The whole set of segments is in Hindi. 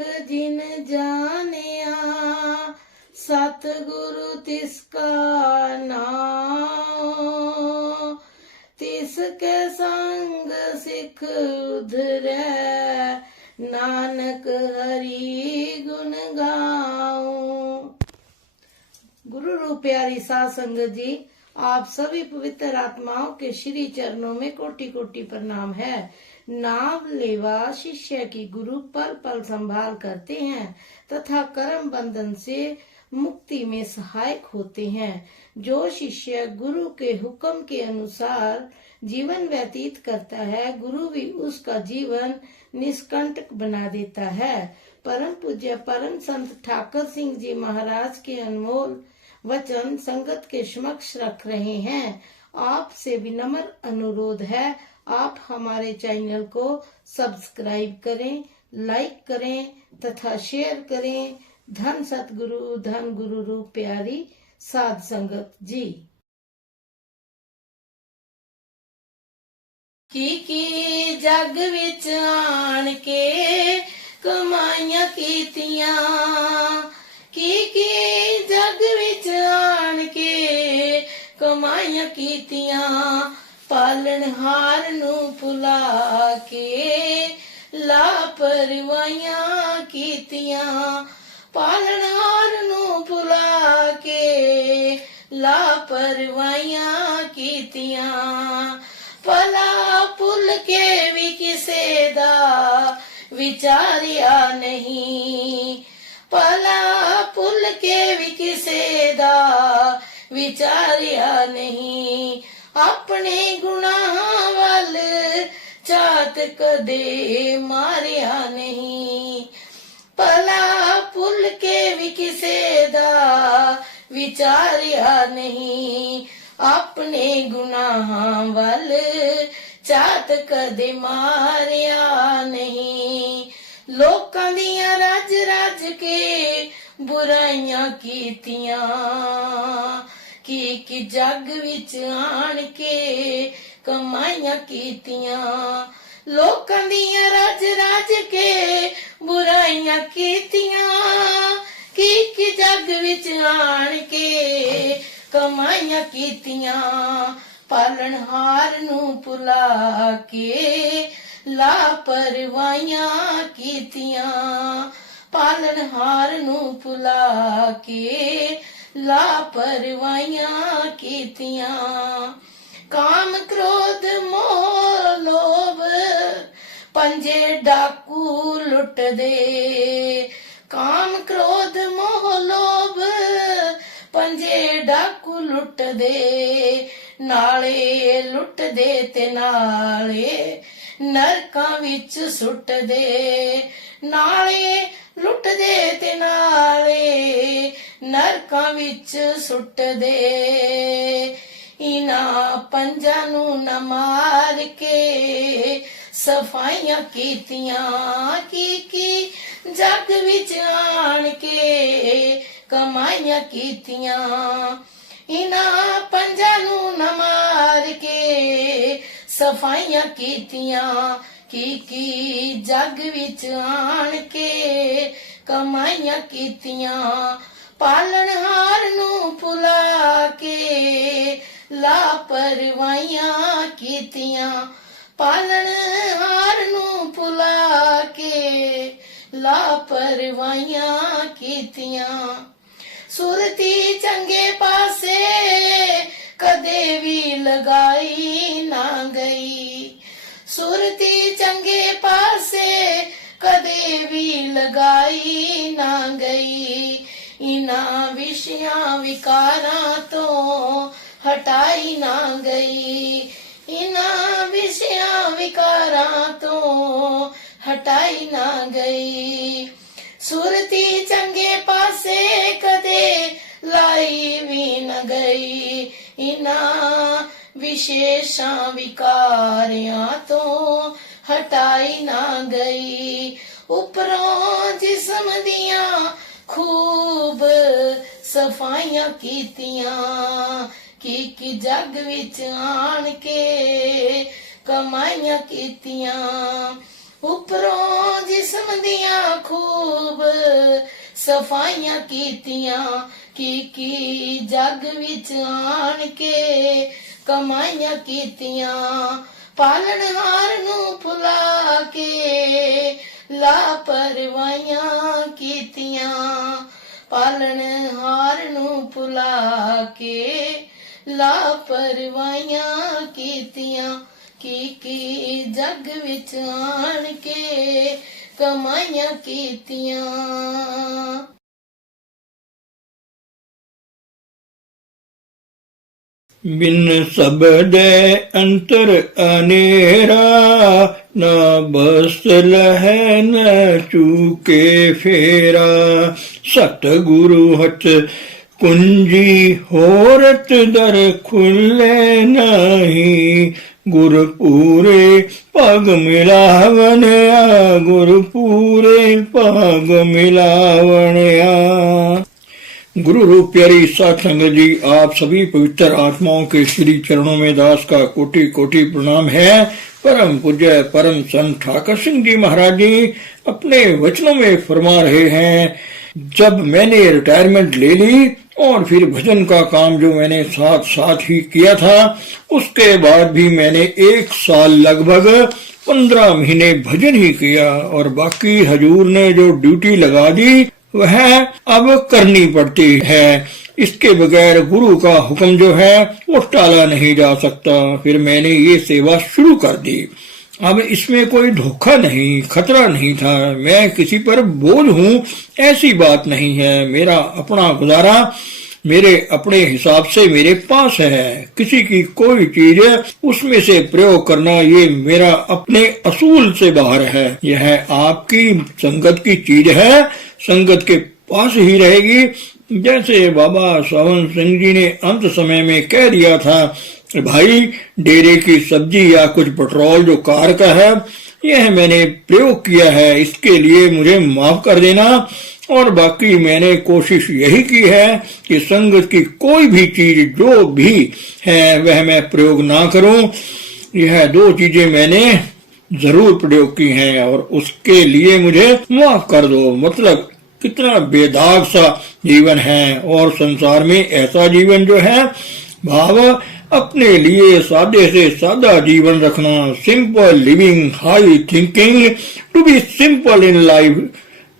परख जिन जानिया, सतगुरु तिसका नाम। तिसके संग सिख उधरै, नानक हरि गुण गाऊं। गुरु रूप प्यारी साध संगत जी, आप सभी पवित्र आत्माओं के श्री चरणों में कोटि कोटि प्रणाम है। नाम लेवा शिष्य की गुरु पल पल संभाल करते हैं तथा कर्म बंधन से मुक्ति में सहायक होते हैं। जो शिष्य गुरु के हुक्म के अनुसार जीवन व्यतीत करता है, गुरु भी उसका जीवन निष्कंटक बना देता है। परम पूज्य परम संत ठाकुर सिंह जी महाराज के अनमोल वचन संगत के समक्ष रख रहे हैं। आपसे विनम्र अनुरोध है, आप हमारे चैनल को सब्सक्राइब करें, लाइक करें तथा शेयर करें। धन सतगुरु, धन गुरु रूप प्यारी साध संगत जी। की जग विच आन के कमाइयां कीतियां, की जग विच आन के कमाइयां कीतियां। पालनहार नू भुला के लापरवाहियां कीतियां। पालनहार नू भुला के लापरवाहियां कीतियां। भला भुल के भी किसे दा विचारिया नहीं। भला भुल के भी किसे दा विचारिया नहीं। अपने गुनाह वल चात कदे मारिया नहीं। भला भुल के भी किसे दा विचारिया नहीं। अपने गुनाह वल चात कदे मारिया नहीं। लोकां दियां रज रज के बुराइयां कीतियां। की जग विच आन के कमाइयां कीतियां। लोकां दियां रज रज के बुराइयां कीतियां। की जग विच आन के कमाइयां कीतियां। पालनहार नू भुला के लापरवाहियां कीतियां। पालनहार नू भुला के लापरवाहियां कीतियां। काम क्रोध मोह लोभ पंजे डाकू लुट दे। काम क्रोध मोह लोभ पंजे डाकू लुट दे। नाले लुट दे ते नाले नरकां विच सुट दे। नाले लुट दे ते नाले नरकां विच सुट दे। इन्हां पंजां नू न मार के सफाइयां कीतियां। की जग विच आन के कमाइयां कीतियां। इन्हां पंजां नू न मार के सफाइयां कीतियां। की जग विच आन के कमाइयां कीतियां। पालनहार नू भुला के लापरवाहियां कीतियां। पालनहार नू भुला के लापरवाहियां कीतियां। सुरती चंगे पासे कदे भी लगाई ना गई। सुरती चंगे पासे कदे भी लगाई ना गई। इन्हां विषयां विकारां तो हटाई ना गई। इन्हां विषयां विकारां तो हटाई ना गई। सुरती चंगे पासे कदे लाई भी न गई। इन्हां विशेषां विकारियां तो हटाई ना गई। उपरों जिस्म दियां खूब सफाइयां कीतियां। की जग विच आन के कमाइयां कीतियां। उपरों जिस्म दियां खूब सफाइयां कीतियां की जग विच आन के कमाइयां कीतियां पालनहार नू भुला के लापरवाहियां कीतियां पालनहार नू भुला के लापरवाहियां कीतियां की जग विच आन के कमाइयां कीतियां। बिन सबद अंतर अनेरा न बसल है न चूके फेरा सतगुरु हथ कुंजी होरत दर खुले नहीं गुर पूरे पग मिलावणया गुर पूरे पग मिलावणया। गुरु रूप प्यारी साध संगत जी, आप सभी पवित्र आत्माओं के श्री चरणों में दास का कोटि कोटि प्रणाम है। परम पूज्य परम संत ठाकर सिंह जी महाराज जी अपने वचनों में फरमा रहे हैं, जब मैंने रिटायरमेंट ले ली और फिर भजन का काम जो मैंने साथ साथ ही किया था, उसके बाद भी मैंने 1 साल लगभग 15 महीने भजन ही किया और बाकी हजूर ने जो ड्यूटी लगा दी वह अब करनी पड़ती है। इसके बगैर गुरु का हुक्म जो है वो टाला नहीं जा सकता। फिर मैंने ये सेवा शुरू कर दी। अब इसमें कोई धोखा नहीं, खतरा नहीं था, मैं किसी पर बोझ हूँ ऐसी बात नहीं है। मेरा अपना गुजारा मेरे अपने हिसाब से मेरे पास है। किसी की कोई चीज उसमें से प्रयोग करना ये मेरा अपने असूल से बाहर है। यह आपकी संगत की चीज है, संगत के पास ही रहेगी। जैसे बाबा सावन सिंह जी ने अंत समय में कह दिया था, भाई डेरे की सब्जी या कुछ पेट्रोल जो कार का है यह मैंने प्रयोग किया है, इसके लिए मुझे माफ कर देना। और बाकी मैंने कोशिश यही की है कि संगत की कोई भी चीज जो भी है वह मैं प्रयोग ना करूं। यह 2 चीजें मैंने जरूर प्रयोग की हैं और उसके लिए मुझे माफ कर दो। मतलब कितना बेदाग सा जीवन है और संसार में ऐसा जीवन जो है भाव अपने लिए सादे से सादा जीवन रखना, simple living high thinking, to be simple in life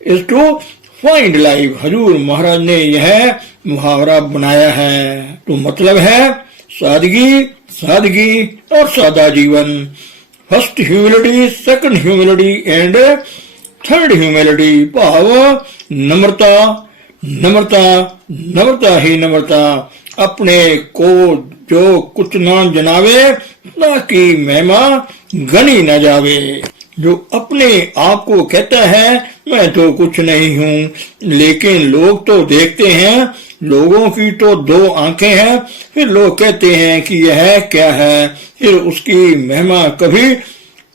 is to find life. हजूर महाराज ने यह मुहावरा बनाया है। तो मतलब है सादगी, सादगी और सादा जीवन। First humility, second humility and third humility. भाव नम्रता, नम्रता, नम्रता ही नम्रता। अपने को जो कुछ न जनावे ताकि महिमा गनी न जावे। जो अपने आप को कहता है मैं तो कुछ नहीं हूँ, लेकिन लोग तो देखते हैं, लोगों की तो 2 आंखें हैं, फिर लोग कहते हैं कि यह क्या है, फिर उसकी महिमा कभी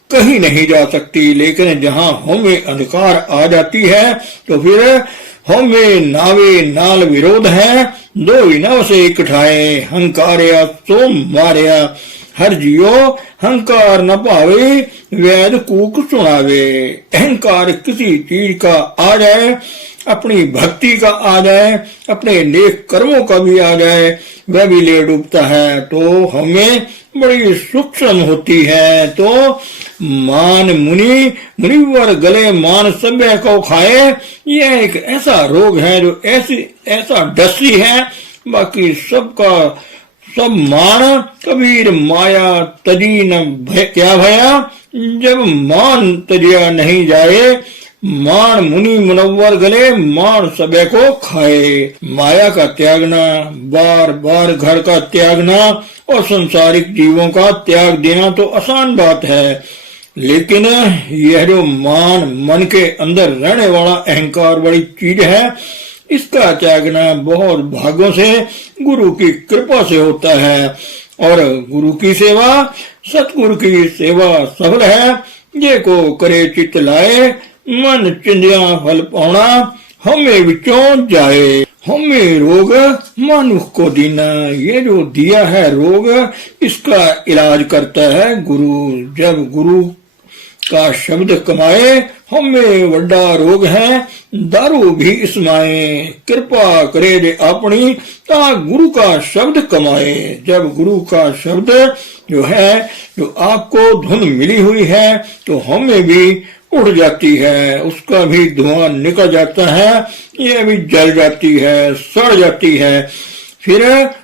कहीं नहीं जा सकती। लेकिन जहाँ हमें अंधकार आ जाती है तो फिर हमें नावे नाल विरोध है, 2 नव से इकठाए, हंकार्या सो मारिया। हर जियो अहंकार न पावे, वैद कूक सुनावे। अहंकार किसी चीज का आ जाए, अपनी भक्ति का आ जाए, अपने नेक कर्मों का भी आ जाए, वह भी ले डूबता है तो हमें बड़ी सूक्ष्म होती है। तो मान मुनि मुनिवर गले मान सभ्य को खाए, यह एक ऐसा रोग है जो ऐसा डसी है, बाकी सबका सब मान। कबीर माया तजी न क्या भया, जब मान तजिया नहीं जाए, मान मुनि मुनव्वर गले मान सबे को खाए। माया का त्यागना, बार बार घर का त्यागना और संसारिक जीवों का त्याग देना तो आसान बात है, लेकिन यह जो मान मन के अंदर रहने वाला अहंकार बड़ी चीज है, इसका त्यागना बहुत भागों से गुरु की कृपा से होता है। और गुरु की सेवा, सतगुरु की सेवा सफल है। जे को करे चित लाए, मन चिंदिया फल पाना, हमें विचों जाए। हमें रोग मनुख को दीना, ये जो दिया है रोग, इसका इलाज करता है गुरु। जब गुरु का शब्द कमाए, हमें वड्डा रोग है दारू भी इसमाए। कृपा करे जे अपनी ता गुरु का शब्द कमाए। जब गुरु का शब्द जो है, जो आपको धुन मिली हुई है, तो हमें भी उड़ जाती है, उसका भी धुआं निकल जाता है, यह भी जल जाती है, सड़ जाती है। फिर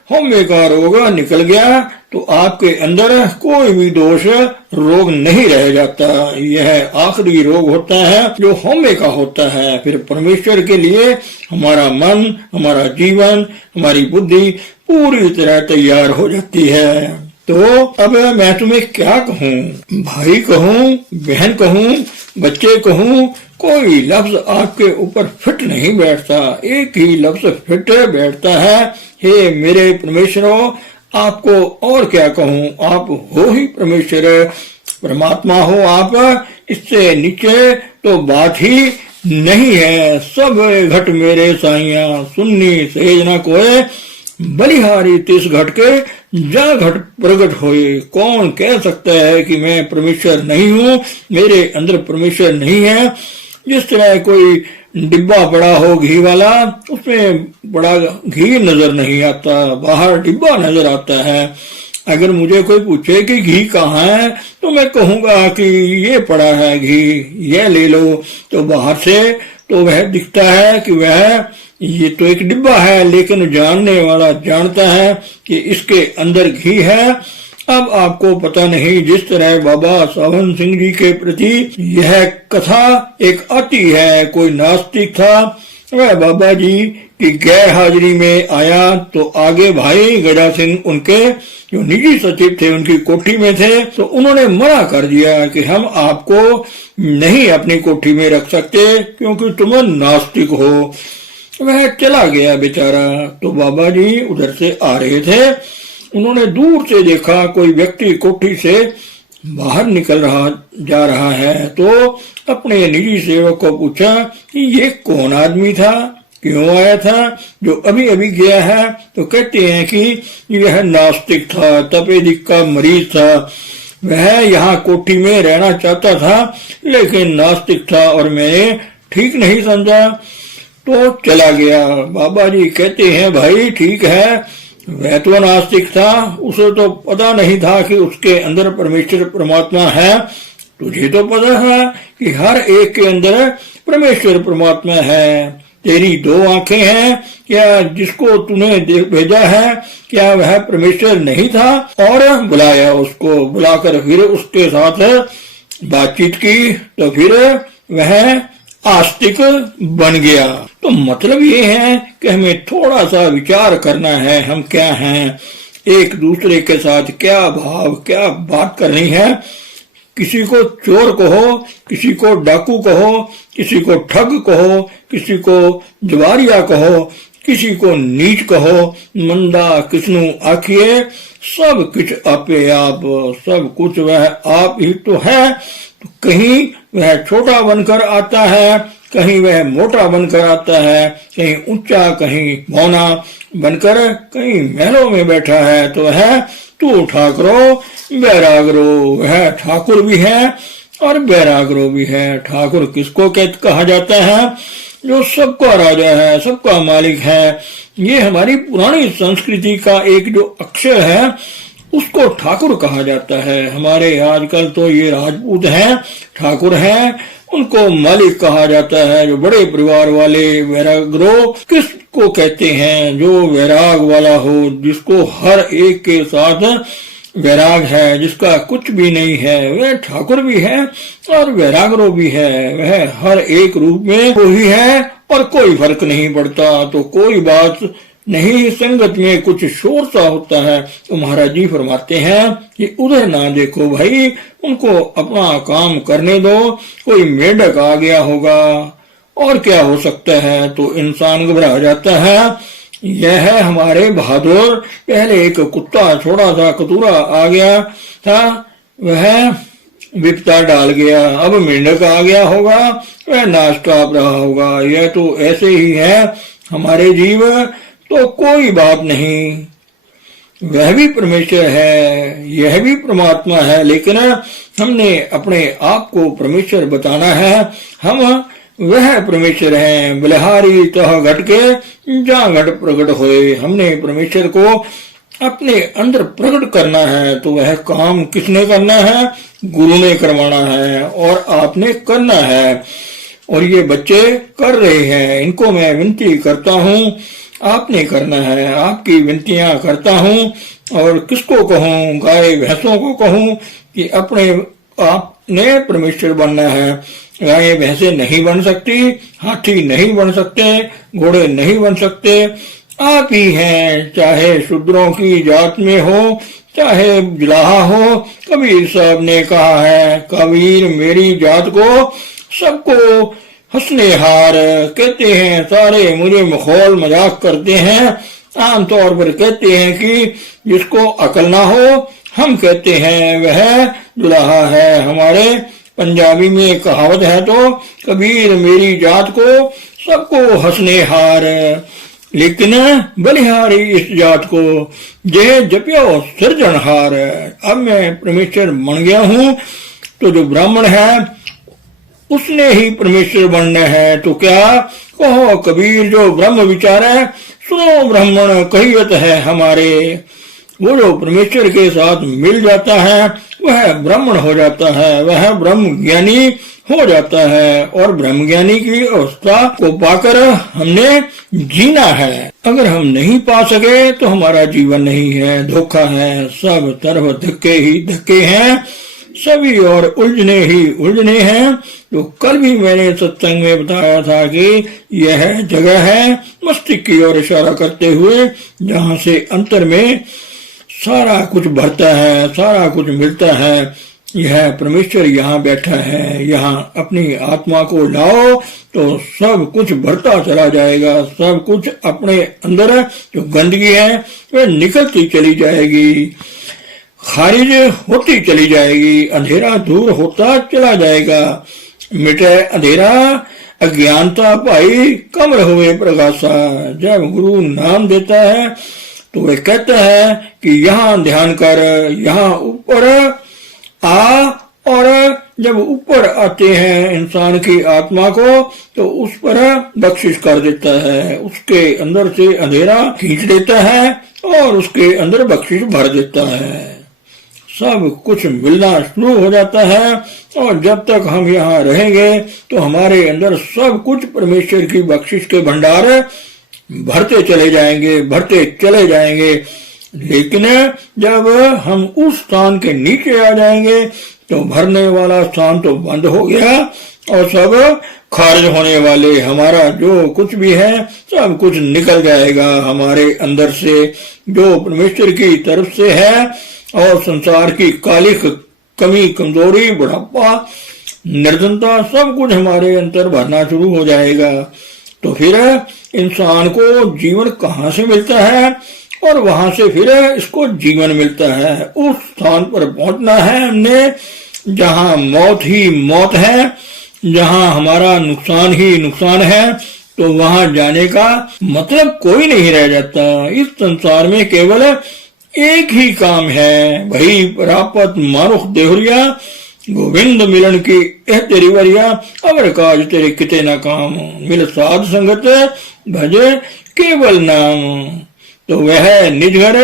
हमें का रोग निकल गया तो आपके अंदर कोई भी दोष रोग नहीं रह जाता। यह आखिरी रोग होता है जो हमें का होता है। फिर परमेश्वर के लिए हमारा मन, हमारा जीवन, हमारी बुद्धि पूरी तरह तैयार हो जाती है। तो अब मैं तुम्हें क्या कहूँ, भाई कहूँ, बहन कहूँ, बच्चे कहूँ, कोई लफ्ज आपके ऊपर फिट नहीं बैठता, एक ही लफ्ज फिट बैठता है, हे मेरे परमेश्वरों, आपको और क्या कहूँ, आप हो ही परमेश्वर, परमात्मा हो आप, इससे नीचे तो बात ही नहीं है। सब घट मेरे साइया सुन्नी सहेज न कोय, बलिहारी तिस घट के जा घट प्रगट होए। कौन कह सकता है कि मैं परमेश्वर नहीं हूँ, मेरे अंदर परमेश्वर नहीं है। जिस तरह कोई डिब्बा पड़ा हो घी वाला, उसमें बड़ा घी नजर नहीं आता, बाहर डिब्बा नजर आता है। अगर मुझे कोई पूछे कि घी कहाँ है, तो मैं कहूंगा कि ये पड़ा है घी, ये ले लो। तो बाहर से तो वह दिखता है कि वह ये तो एक डिब्बा है, लेकिन जानने वाला जानता है कि इसके अंदर घी है। अब आपको पता नहीं, जिस तरह बाबा सावन सिंह जी के प्रति यह कथा एक आती है। कोई नास्तिक था, वह बाबा जी की गैर हाजिरी में आया, तो आगे भाई गजा सिंह उनके जो निजी सचिव थे उनकी कोठी में थे, तो उन्होंने मना कर दिया कि हम आपको नहीं अपनी कोठी में रख सकते क्योंकि तुम नास्तिक हो। वह चला गया बेचारा। तो बाबा जी उधर से आ रहे थे, उन्होंने दूर से देखा कोई व्यक्ति कोठी से बाहर निकल जा रहा है, तो अपने निजी सेवक को पूछा कि ये कौन आदमी था, क्यों आया था, जो अभी अभी गया है। तो कहते हैं कि यह नास्तिक था, तपेदिक का मरीज था, वह यहाँ कोठी में रहना चाहता था लेकिन नास्तिक था और मैंने ठीक नहीं समझा तो चला गया। बाबा जी कहते हैं भाई ठीक है, वह तो नास्तिक था, उसे तो पता नहीं था कि उसके अंदर परमेश्वर परमात्मा है। तुझे तो पता है कि हर एक के अंदर परमेश्वर परमात्मा है। तेरी दो आंखें हैं, क्या जिसको तूने भेजा है क्या वह परमेश्वर नहीं था? और बुलाया उसको, बुलाकर फिर उसके साथ बातचीत की, तो फिर वह आस्तिक बन गया। तो मतलब ये है कि हमें थोड़ा सा विचार करना है, हम क्या हैं, एक दूसरे के साथ क्या भाव, क्या बात करनी है। किसी को चोर कहो, किसी को डाकू कहो, किसी को ठग कहो, किसी को जवारिया कहो, किसी को नीच कहो, मंदा किसनु आखिए, सब कुछ आपे आप, सब कुछ वह आप ही तो है। तो कहीं वह छोटा बनकर आता है, कहीं वह मोटा बनकर आता है, कहीं ऊंचा कहीं मौना बनकर कहीं महलों में बैठा है। तो वह तू ठाकुरो बैरागरो, वह ठाकुर भी है और बैरागरो भी है। ठाकुर किसको कहा जाता है? जो सबका राजा है, सबका मालिक है। ये हमारी पुरानी संस्कृति का एक जो अक्षर है उसको ठाकुर कहा जाता है। हमारे आजकल तो ये राजपूत हैं, ठाकुर हैं, उनको मालिक कहा जाता है। जो बड़े परिवार वाले वैराग्रो किसको कहते हैं? जो वैराग वाला हो, जिसको हर एक के साथ वैराग है, जिसका कुछ भी नहीं है, वह ठाकुर भी है और वैराग्रो भी है। वह हर एक रूप में वही है और कोई फर्क नहीं पड़ता। तो कोई बात नहीं, संगत में कुछ शोर सा होता है तो महाराज जी फरमाते हैं कि उधर ना देखो भाई, उनको अपना काम करने दो। कोई मेढक आ गया होगा और क्या हो सकता है, तो इंसान घबरा जाता है। यह है हमारे बहादुर। पहले एक कुत्ता छोटा सा कतूरा आ गया था, वह विपता डाल गया। अब मेंढक आ गया होगा, वह नाश काप रहा होगा। यह तो ऐसे ही है हमारे जीव। तो कोई बात नहीं, वह भी परमेश्वर है, यह भी परमात्मा है, लेकिन हमने अपने आप को परमेश्वर बताना है। हम वह परमेश्वर हैं। बलिहारी तह घट के जहाँ घट प्रकट होए। हमने परमेश्वर को अपने अंदर प्रकट करना है। तो वह काम किसने करना है? गुरु ने करवाना है और आपने करना है। और ये बच्चे कर रहे हैं। इनको मैं विनती करता हूँ, आपने करना है। आपकी विनतियां करता हूँ। और किसको कहूँ? गाय भैंसों को कहूँ कि अपने आपने परमेश्वर बनना है। गाय भैंसे नहीं बन सकती, हाथी नहीं बन सकते, घोड़े नहीं बन सकते। आप ही हैं। चाहे शूद्रों की जात में हो, चाहे जुलाहा हो। कबीर साहब ने कहा है, कबीर मेरी जात को सबको हंसने हार। कहते हैं सारे मुझे मखौल मजाक करते हैं। आमतौर पर कहते हैं कि जिसको अकल ना हो, हम कहते हैं वह दुल्हा है। हमारे पंजाबी में कहावत है तो, कबीर मेरी जात को सबको हंसने हार, लेकिन बलिहारी इस जात को जे जप्यो सिरजनहार। अब मैं परमेश्वर बन गया हूँ, तो जो ब्राह्मण है उसने ही परमेश्वर बनना है। तो क्या कहो कबीर जो ब्रह्म विचारे, सुनो ब्राह्मण कहियत है हमारे। वो जो परमेश्वर के साथ मिल जाता है वह ब्राह्मण हो जाता है, वह ब्रह्म ज्ञानी हो जाता है। और ब्रह्म ज्ञानी की अवस्था को पाकर हमने जीना है। अगर हम नहीं पा सके तो हमारा जीवन नहीं है, धोखा है। सब तरफ धक्के ही धक्के हैं, सभी और उलझने ही उलझने हैं। तो कल भी मैंने सत्संग में बताया था कि यह जगह है मस्तिष्क की ओर इशारा करते हुए, जहाँ से अंतर में सारा कुछ भरता है, सारा कुछ मिलता है। यह परमेश्वर यहाँ बैठा है। यहाँ अपनी आत्मा को लाओ तो सब कुछ भरता चला जाएगा। सब कुछ अपने अंदर जो गंदगी है वह निकलती चली जाएगी, खारिज होती चली जाएगी। अंधेरा दूर होता चला जाएगा। मिटे अंधेरा अज्ञानता भाई, कम हुए प्रकाशा। जब गुरु नाम देता है तो वह कहता है कि यहाँ ध्यान कर, यहाँ ऊपर आ। और जब ऊपर आते हैं इंसान की आत्मा को तो उस पर बख्शिश कर देता है, उसके अंदर से अंधेरा खींच देता है और उसके अंदर बख्शिश भर देता है। सब कुछ मिलना शुरू हो जाता है। और जब तक हम यहाँ रहेंगे तो हमारे अंदर सब कुछ परमेश्वर की बख्शिश के भंडार भरते चले जाएंगे, भरते चले जाएंगे। लेकिन जब हम उस स्थान के नीचे आ जाएंगे तो भरने वाला स्थान तो बंद हो गया और सब खारिज होने वाले। हमारा जो कुछ भी है सब कुछ निकल जाएगा हमारे अंदर से, जो परमेश्वर की तरफ से है। और संसार की कालिक, कमी, कमजोरी, बुढ़ापा, निर्धनता सब कुछ हमारे अंदर भरना शुरू हो जाएगा। तो फिर इंसान को जीवन कहाँ से मिलता है और वहां से फिर इसको जीवन मिलता है। उस स्थान पर पहुंचना है हमने जहाँ मौत ही मौत है, जहाँ हमारा नुकसान ही नुकसान है। तो वहां जाने का मतलब कोई नहीं रह जाता। इस संसार में केवल एक ही काम है, भई प्रापत मारुख देहुरिया, गोविंद मिलन की एह तेरी वरिया। अवर काज तेरे किते न काम, मिल साध संगत भजे केवल नाम। तो वह निज घर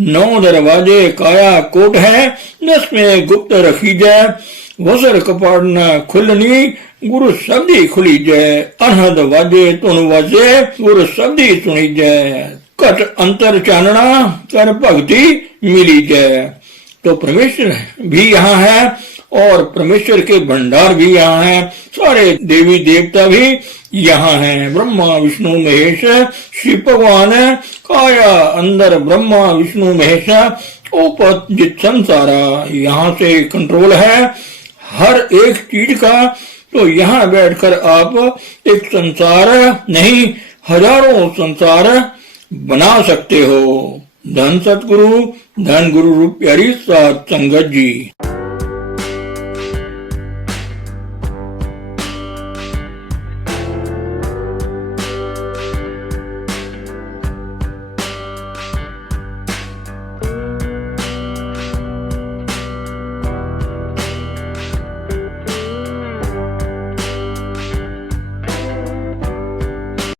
9 दरवाजे काया कोट है, 10 में गुप्त रखी जाय। वसर कपाट न खुलनी, गुरु शब्दी खुली जाय। अनहद वाजे तुन वाजे, गुरु शब्दी सुनी जाय। कट अंतर चानना, कर भक्ति मिली जाय। तो परमेश्वर भी यहाँ है और परमेश्वर के भंडार भी यहाँ है। सारे देवी देवता भी यहाँ हैं। ब्रह्मा विष्णु महेश शिव भगवान है। काया अंदर ब्रह्मा विष्णु महेश, ओपत जित संसारा। यहाँ से कंट्रोल है हर एक चीज का। तो यहाँ बैठकर आप एक संसार नहीं, हजारों संसार बना सकते हो। धन सतगुरु, धन गुरु रूप प्यारी साध संगत जी।